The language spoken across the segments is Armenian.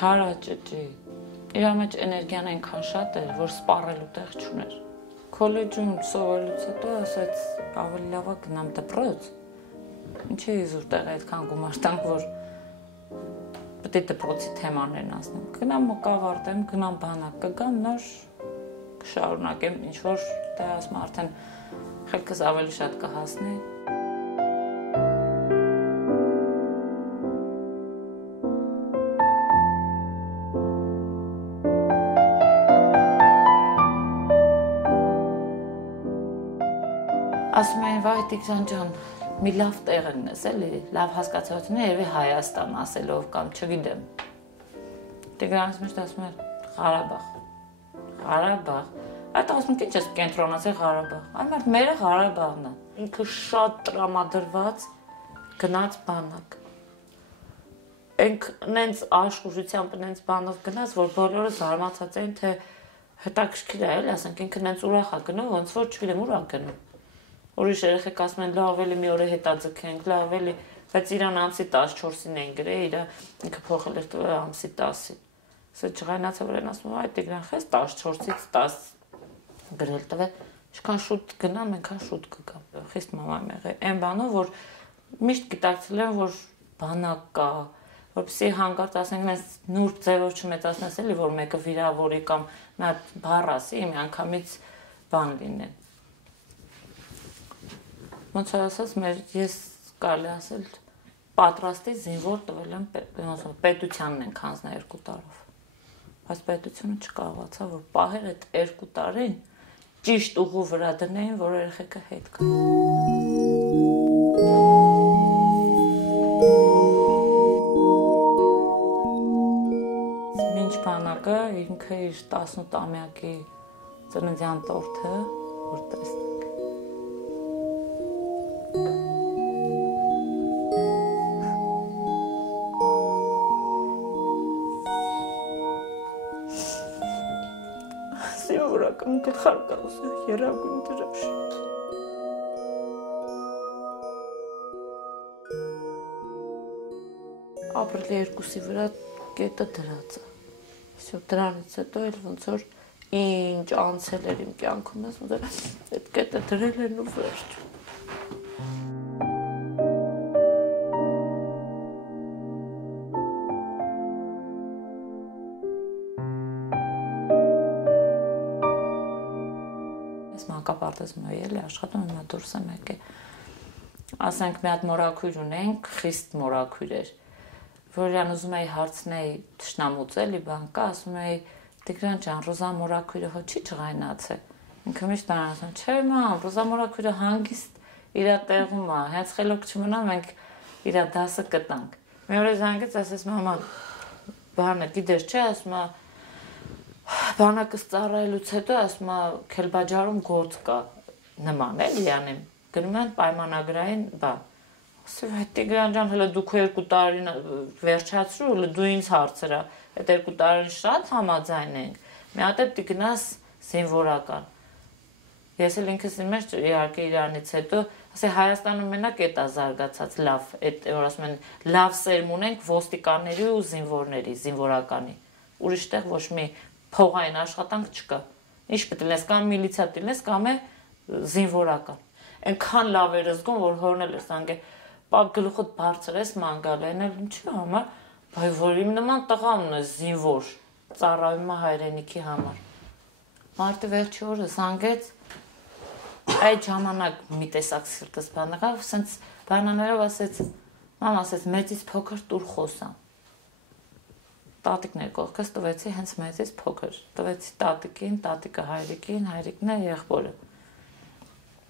Չարաճճի։ Իր մեջ էներգիան այնքան շատ էր, որ սպառելու տեղ չուներ։ Քոլեջում սովորելուց հետո ասաց ավելի լավ է գնամ դպրոց։ Ինչի իզուր տեղ այդքան գումար տանք, որ պետք է դպրոցի թեմաներն անցնեմ։ Գնամ մկավարտեմ, գնամ բանակ, կգամ նոր կշարունակեմ ինչ որ դա ասում արդեն խելքս ավելի շատ կհասնի։ Ասում են վայ Տիգրան ջան, մի լավ տեղ ես էլի, լավ հասկացություն է երևի Հայաստան ասելով կամ չգիտեմ։ Տիգրանից միշտ ասում է Ղարաբաղ։ Ղարաբաղ։ Այդ ասում ինչ ես կենտրոնացել Ղարաբաղ։ Այլ մերը Ղարաբաղն է։ Ինքը շատ տրամադրված գնաց բանակ։ Ենք նենց աշխուժությամբ նենց բանով գնաց, որ բոլորը զարմացած էին, թե հետաքրքիր է, էլի, ասենք ինքը նենց ուրախ է գնում, ոնց որ չգիտեմ ուր է գնում։ Ուրիշ երեխեք ասում են լավ էլի մի օր հետա ձգենք, լավ էլի, բայց իրան ամսի 14-ին էին գրել, ինքը փոխել էր տվել ամսի 10-ին։ Սա ջղայնացա վրան ասում այ Տիգրան խես 14-ից 10 գրել տվել, ինչքան շուտ գնամ, այնքան շուտ կգամ։ Խիստ մամայում եղել այն բանով, որ միշտ գիտակցել եմ, որ բանակ կա, որպեսզի հանկարծ ասենք նես նուրբ ձևով չմեծացնես էլի, որ մեկը վիրավորի կամ նա բառ ասի, մի անգամից բան լինի։ Ոնց ասած, ես կարելի ասել պատրաստի զինվոր տվել եմ պետությանն ենք հանձնել 2 տարով։ Բայց պետությունը չկարողացա, որ պահեր այդ 2 տարին ճիշտ ուղու վրա դնեին, որ երեխեքը հետ գան։ Մինչ բանակը ինքը իր 18-ամյակի ծննդյան տորթը որ տեսնենք։ Սիվորական գլխարկառուս երագույն դրոշ։ Ապրիլի 2-ի վրա կետը դրած է։ Всё դրանից հետո էլ ոնց որ ինչ անցել էր իմ կյանքում, ոնց որ այդ կետը դրել են ու վերջ։ Մանկապարտեզում էի էլի աշխատում, հիմա դուրս եմ եկել։ Ասենք մի հատ մորաքույր ունենք, խիստ մորաքույր էր, որին ուզում էի հարցնել թշնամուց էլի բան կա, ասում էի Տիգրան ջան, Ռոզա մորաքույրը հո չի ջղայնացել։ Ինքը միշտ ասում, չէ մամ, Ռոզա մորաքույրը հանգիստ իր տեղում է, հենց խելոք չմնա, մենք իր դասը կտանք։ Մի օր զանգեց, ասես մամա, բանը գիտես չէ, ասում է բանակս ծառայելուց հետո ասում է Քելբաջարում գործ կա նման էլի անեմ գնում են պայմանագրային բան ասում է Տիգրան ջան հələ դուք 2 տարին վերջացրու հələ դու ինձ հարցրա այդ 2 տարին շատ համաձայն ենք մի հատ է գնաս զինվորական ես էլ ինքս իմ մեջ իհարկե իրանից հետո ասե Հայաստանում մենակ էտա զարգացած լավ այդ որ ասում են լավ սերմ ունենք ոստիկանների ու զինվորների զինվորականի ուրիշ տեղ ոչ մի փողային աշխատանք չկա։ Ինչ պետք է լինես կամ միլիցիա լինես կամ է զինվորական։ Այնքան լավ էր զգում, որ հորնել ես անգե, պապ գլուխդ բարձր ես մանգալ, այն էլ ինչի համար, բայ որ իմ նման տղան ունես զինվոր, ծառայում է հայրենիքի համար։ Մարտի վերջի օրը զանգեց, այդ ժամանակ մի տեսակ սիրտս բան եղավ, սենց բանաներով ասեց, մամ ասեց, մեծից փոքր տուր խոսամ։ Տատիկներ կողքս տվեցի հենց մեծից փոքր, տվեցի տատիկին, տատիկը հայրիկին, հայրիկն է եղբորը։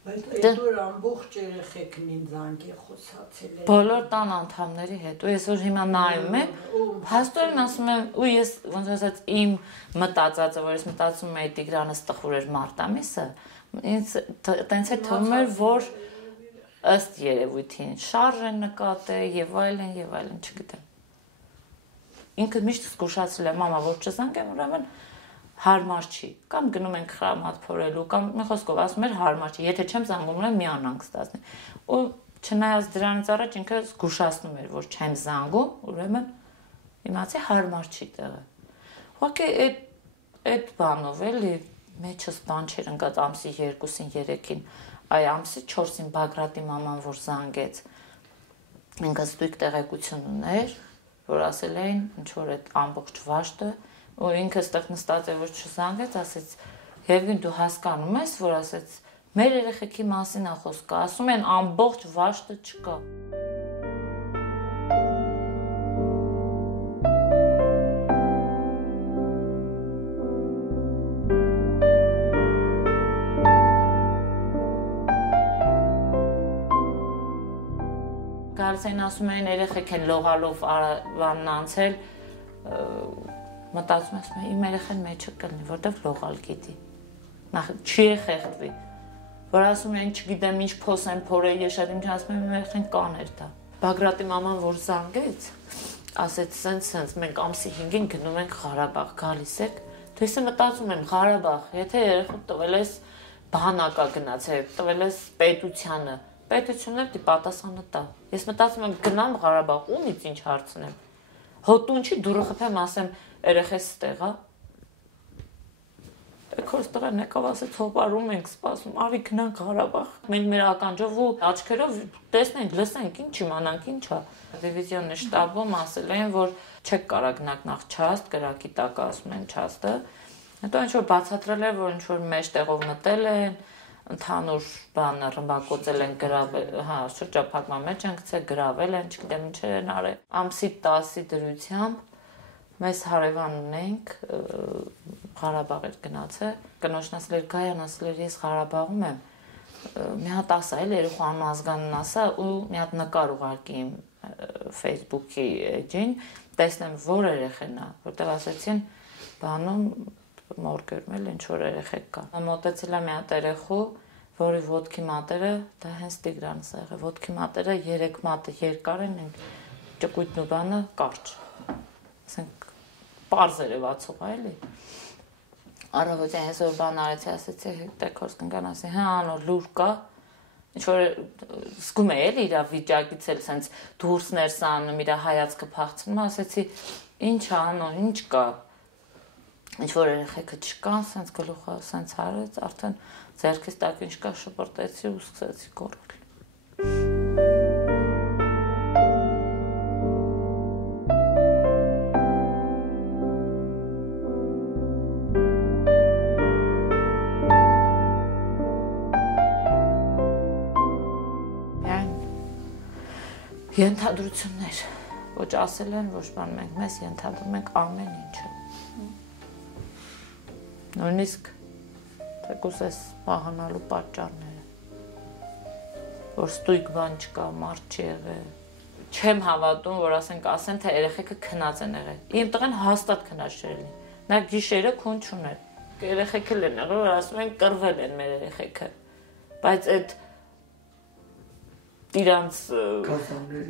Բայց այդ որ ամբողջ երեխեքն ինձ անգե խոսացել են։ Բոլոր տան անդամների հետ, ու այսօր հիմա նայում եմ, հաստորեն ասում եմ, ու ես ոնց ասած իմ մտածածը, որ ես մտածում էի Տիգրանը ստխուր էր մարտամիսը, ինձ տենց է թվում էր, որ ըստ երևույթին շարժ են նկատել եւ այլն, չգիտեմ։ Ինքը միշտ զգուշացրել է մամա, որ չզանգեմ, ուրեմն հարմար չի, կամ գնում ենք խրամատ փորելու, կամ մի խոսքով ասում էր հարմար չի, եթե չեմ զանգում, ուրեմն մի անանք ստացնի։ Ու չնայած դրանից առաջ ինքը զգուշացնում էր, որ չեմ զանգում, ուրեմն իմացի հարմար չի տեղը։ Ուղղակի այդ բանով էլի մեջս բան չէր ընկած ամսի 2-ին 3-ին, այ ամսի 4-ին Բագրատի մաման որ զանգեց, ինքս դույք տեղեկություն ուներ, որ ասել էին ինչ որ այդ ամբողջ վաշտը, ու ինքը ստեղ նստած է որ չզանգեց, ասեց Եվգեն դու հասկանում ես, որ ասեց մեր երեխեքի մասին է խոսքը, ասում են ամբողջ վաշտը չկա։ Գալիս են ասում են երեխեք են լողալով բանն անցել, մտածում եմ իմ երեխան մեջը կլինի, որտեվ լողալ գիտի։ Նախ չի խեղդվի, որ ասում են չգիտեմ ինչ փոս են փորել, ես շատ ինչ ասում եմ իմ երեխան կաներ դա։ Բագրատի մաման որ զանգեց, ասեց սենց մենք ամսի 5-ին գնում ենք Ղարաբաղ, գալիս եք։ Դու ես մտածում եմ Ղարաբաղ, եթե երեխան տվել ես բանակա գնացել, տվել ես պետությանը, պետությունը դի պատասխանը տա։ Ես մտածում եմ գնամ Ղարաբաղ, ումից ինչ հարցնեմ։ Հոտունչի դուրը խփեմ, ասեմ երեխես ստեղա։ Քորս տղան եկավ ասեց հոպարում ենք սպասում, արի գնանք Ղարաբաղ։ Մենք մեր ականջով ու աչքերով տեսնենք, լսենք, ինչ իմանանք, ինչա։ Դիվիզիոնի շտաբում ասել են, որ չեք կարա գնանք նախ Չաստ, կրակի տակ ասում են Չաստը։ Հետո ինչ որ բացատրել է, որ ինչ որ մեջտեղով մտել են, ընդհանուր բանը ռմբակոծել են, գրավել, հա, շրջափակման մեջ են գցել, գրավել են, չգիտեմ ինչեր են արել։ Ամսի 10-ի դրությամբ Մեզ հարևան ունենք, Ղարաբաղ էր գնացել, կնոջն ասել էր Գայան, ասել էր ես Ղարաբաղում եմ, մի հատ ասա էլ երեխու անազգանն ասա ու մի հատ նկար ուղարկի իմ Facebook-ի էջին, տեսնեմ որ երեխեն է, որտեղ ասեցին բանում մորգերում էլ ինչ որ երեխեք կա։ Մոտեցել է մի հատ երեխու, որի ոտքի մատերը դա հենց Տիգրանս է եղել, ոտքի մատերը 3 մատը երկար են, ճկույթն ու բանը կարճ։ Ասենք պարզ երևացող է էլի։ Առավոտյան ես որ բան արեցի, ասեցի տեքորս կնկան ասի, հա անոր լուր կա, ինչ որ զգում է էլի իր վիճակից էլ սենց դուրս ներս անում, իր հայացքը փախցնում, ասեցի ինչ անոր, ինչ կա։ Ինչ որ երեխեքը չկան, սենց գլուխը սենց հարեց, արդեն ձեռքից տակ ինչ կա շպրտեցի ու սկսեցի գոռալ։ Ենթադրություններ, ոչ ասել են, ոչ բան մենք մեզ ենթադրում ենք ամեն ինչը։ Նույնիսկ թեկուզ ես պահանալու պատճառները, որ ստույգ բան չկա, մարդ չի եղել։ Չեմ հավատում, որ ասեն, թե երեխեքը քնած են եղել։ Իմ տղեն հաստատ քնած չէր լինի։ Նա գիշերը քուն չուներ։ Երեխեքը են եղել, որ ասում են կռվել են մեր երեխեքը։ Բայց այդ իրանց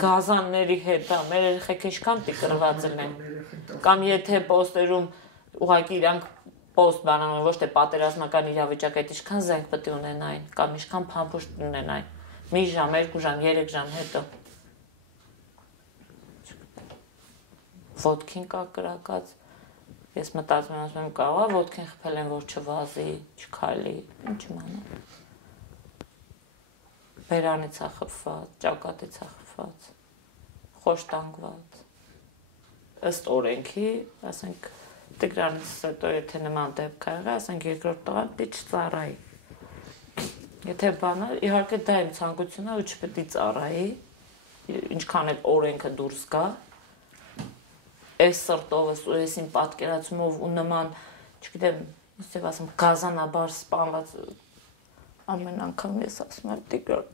գազանների հետ, մեր երեխեքը ինչքան տիկրված են, կամ եթե պոստերում ուղղակի իրանք պոստ բանանում, ոչ թե պատերազմական իրավիճակ, այդ ինչքան զենք պետք է ունենային, կամ ինչքան փամփուշտ ունենային, մի ժամ, 2 ժամ, 3 ժամ հետո։ Ոտքին կա կրակած, ես մտածում եմ, կարող է ոտքին խփել են, որ չվազի, չքայլի, ինչ իմանամ։ Բերանից է խփված, ճակատից է խփված, խոշտանգված։ Ըստ օրենքի, ասենք Տիգրանից հետո եթե նման դեպք ա եղել, ասենք երկրորդ տղան պիտի չծառայի։ Եթե բանը, իհարկե դա իմ ցանկությունը ու չպետք է ծառայի, ինչքան էլ օրենքը դուրս գա, այս սրտովս ու այս իմ պատկերացումով ու նման, չգիտեմ, ուսև ասեմ, գազանաբար սպանված ամեն անգամ ես ասում եմ Տիգրան,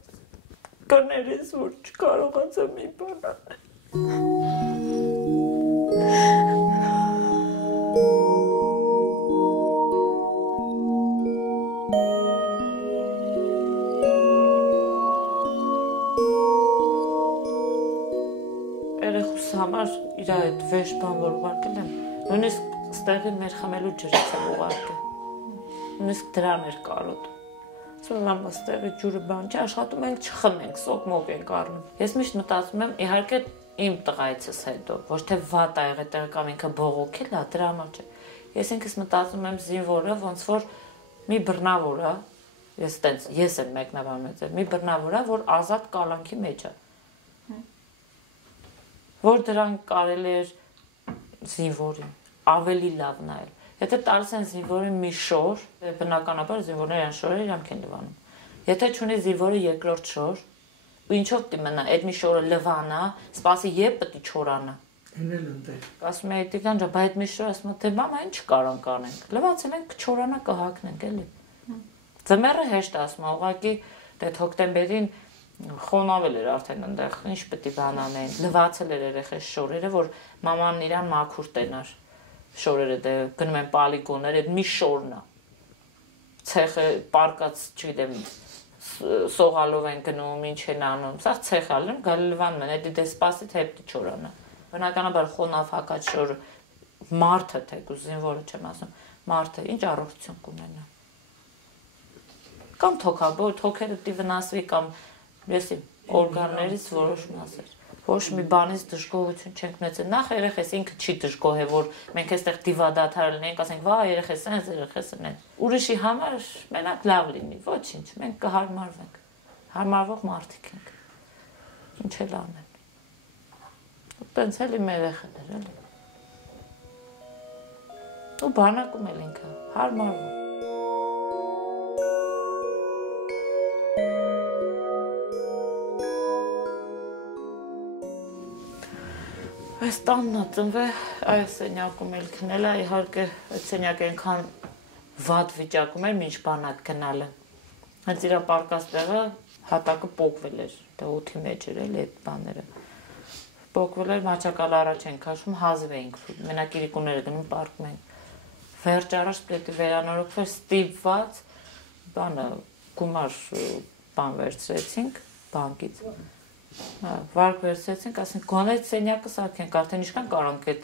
կներես, որ չկարողացա մի բան անել։ Երեխուս համար իր այդ վեշ բան որ ուղարկել եմ, նույնիսկ ստեղին մեր խմելու ջրից եմ ուղարկել, նույնիսկ դրան էր կարոտ։ Սովորաբար ստեղի ջուրը բան չի, աշխատում ենք չխմենք, սոկ մոկ ենք առնում։ Ես միշտ մտածում եմ, իհարկե իմ տղայիցս հետո, ոչ թե վատ ա եղել տեղեկամ ինքը բողոքել է, դրա համար չէ։ Ես ինքս մտածում եմ զինվորը ոնց որ մի բռնավոր է, ես եմ մեկնաբանում, մի բռնավոր է, որ ազատ կալանքի մեջ է։ Որ դրան կարելի էր զինվորին ավելի լավ նայել։ Եթե տալիս են զինվորին մի շոր, բնականաբար զինվորները այն շորերը իրանք են լվանում։ Եթե չունի զինվորը երկրորդ շոր, ու ինչով պիտի մնա, այդ մի շորը լվանա, սպասի երբ պիտի չորանա։ Էնել ընտեղ։ Ասում է Տիկան ջան, բայց այդ մի շորը ասում է, թե մամա ինչ կարանք անենք։ Լվացել ենք չորանա կհակնենք էլի։ Ձմեռը հեշտ ասում, ուղղակի դե հոկտեմբերին խոնավել էր արդեն այնտեղ, ինչ պետք է բան անեն, լվացել էր երեխես շորերը, որ մաման իրան մաքուր տենար։ Շորերը դե գնում են պալիգոներ, այդ մի շորն է։ Ցեխը պարկած, չգիտեմ, սողալով են գնում, ինչ են անում։ Սա ցեխալ են, գալի լվանում են, այդ դե սպասի թե պետք է չորանա։ Բնականաբար խոնավ հակած շոր մարդը թեկուզ զինվորը չեմ ասում, մարդը ինչ առողջություն կունենա։ Կամ թոքաբոր, թոքերը պիտի վնասվի կամ եսի օրգաններից որոշ մասեր։ Ոչ մի բանից դժգոհություն չենք ունեցել։ Նախ երեխես ինքը չի դժգոհ է, որ մենք այստեղ դիվադադար լինենք, ասենք, վա, երեխես են, երեխեսն են։ Ուրիշի համար մենակ լավ լինի, ոչինչ, մենք կհարմարվենք։ Հարմարվող մարդիկ ենք։ Ինչ էլ անեն։ Տենց էլ իմ երեխաներ, էլի։ Ու բանակում էլ ինքը հարմարվում։ Այս տանն է ծնվել, այս սենյակում էլ քնել է, իհարկե այդ սենյակը այնքան վատ վիճակում էր, մինչ բանակ գնալը։ Հենց իրա պարկած տեղը հատակը պոկվել էր, դա օդի մեջ էր էլի այդ բաները։ Պոկվել էր, մաչակալ առաջ ենք քաշում, հազիվ էինք, մենակ իրիկուները գնում պարկում ենք։ Վերջ առաջ պետք է վերանորոգվեր ստիպված, բանը գումար բան վերցրեցինք բանկից։ Վարկ վերցրեցինք, ասենք, գոնե սենյակը սարքենք, արդեն ինչքան կարանք այդ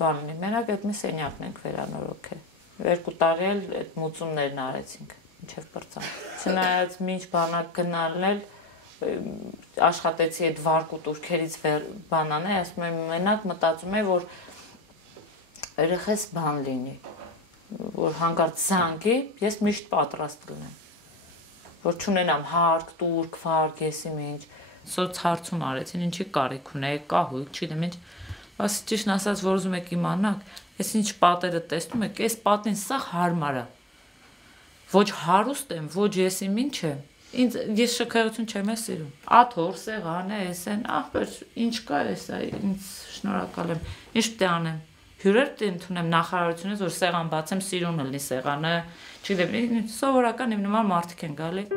բանն ունի, մենակ այդ մի սենյակն ենք վերանորոգել։ 2 տարի էլ այդ մուծումներն արեցինք, մինչև պրծանք։ Չնայած մինչ բանակ գնալն էլ աշխատեցի այդ վարկ ու տուրքերից բանան է, ասում եմ, մենակ մտածում եմ, որ երեխես բան լինի, որ հանկարծ զանգի, ես միշտ պատրաստ լինեմ, որ չունենամ հարկ, տուրք, վարկ, եսի ինչ սոց հարցում արեցին, ինչի կարիք ունեք, կահույք, չգիտեմ ինչ, ասի ճիշտն ասած, որ ուզում եք իմանաք, ես ինչ պատերը տեսնում եք, այս պատին սա հարմար է, ոչ հարուստ եմ, ոչ եսի ինչ եմ, ես շքեղություն չեմ է սիրում, աթոր, սեղան է, ես են, ախպեր, ինչ կա ես, ինձ շնորհակալ եմ, ինչ պետք է անեմ, հյուրեր պետք է ընդունեմ նախարարությունից, որ սեղան բացեմ, սիրուն լինի սեղանը, չգիտեմ, սովորական իմ նման մարդիկ են գալի։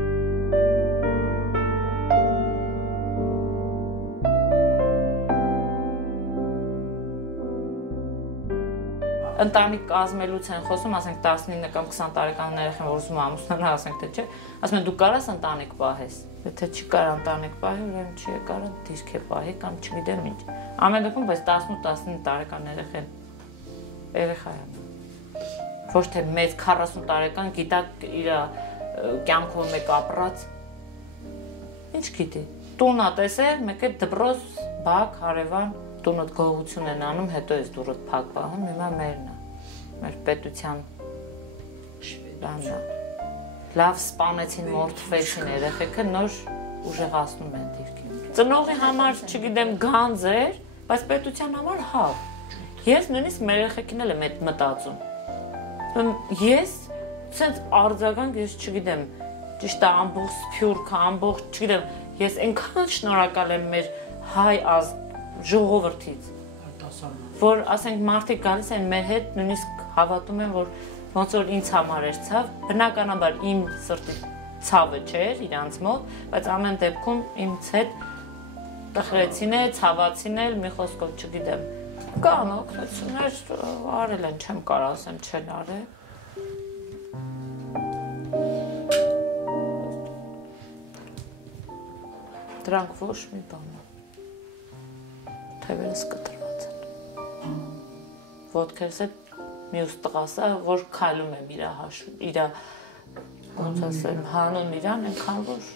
Ընտանիք կազմելուց են խոսում, ասենք 19 կամ 20 տարեկան երեխան, որ ուզում ամուսնանալ, ասենք թե չէ, ասում են դու կարաս ընտանիք պահես։ Եթե չի կարող ընտանիք պահի, ուրեմն չի կարող դիրք է պահի կամ չգիտեմ ինչ։ Ամեն դեպքում, բայց 18-19 տարեկան երեխա է։ Ոչ թե մեծ 40 տարեկան գիտակ իր կյանքով մեկ ապրած։ Ինչ գիտի։ Տուն ա տեսել, մեկ է դպրոց, բակ, հարևան տունդ գողություն են անում, հետո ես դուրդ փակ պահում, հիմա մերն է, մեր պետության շվեդանն է։ Լավ սպանեցին, մորթվեցին երեխեքը, նոր ուժեղացնում են դիրքին։ Ծնողի համար, չգիտեմ, գանձ էր, բայց պետության համար հավ։ Ես նույնիսկ մեր երեխեքին էլ եմ այդ մտածում։ Ես սենց արձագանք, ես չգիտեմ, ճիշտ է ամբողջ սփյուռքը, ամբողջ, չգիտեմ, ես այնքան շնորհակալ եմ մեր հայ ժողովրդից, որ ասենք մարդիկ գալիս են մեր հետ, նույնիսկ հավատում են, որ ոնց որ ինձ համար էր ցավ, բնականաբար իմ սրտի ցավը չէր իրանց մոտ, բայց ամեն դեպքում ինձ հետ տխրեցին է, ցավացին էլ, մի խոսքով չգիտեմ, կան օգնություններ արել են, չեմ կարող ասեմ չեն արել։ Դրանք ոչ մի բան թևերս կտրված են։ Ոտքերս հետ մյուս տղասը, որ քայլում եմ իրա հաշուն, իրա ոնց ասեմ, հանուն իրան, այնքան որ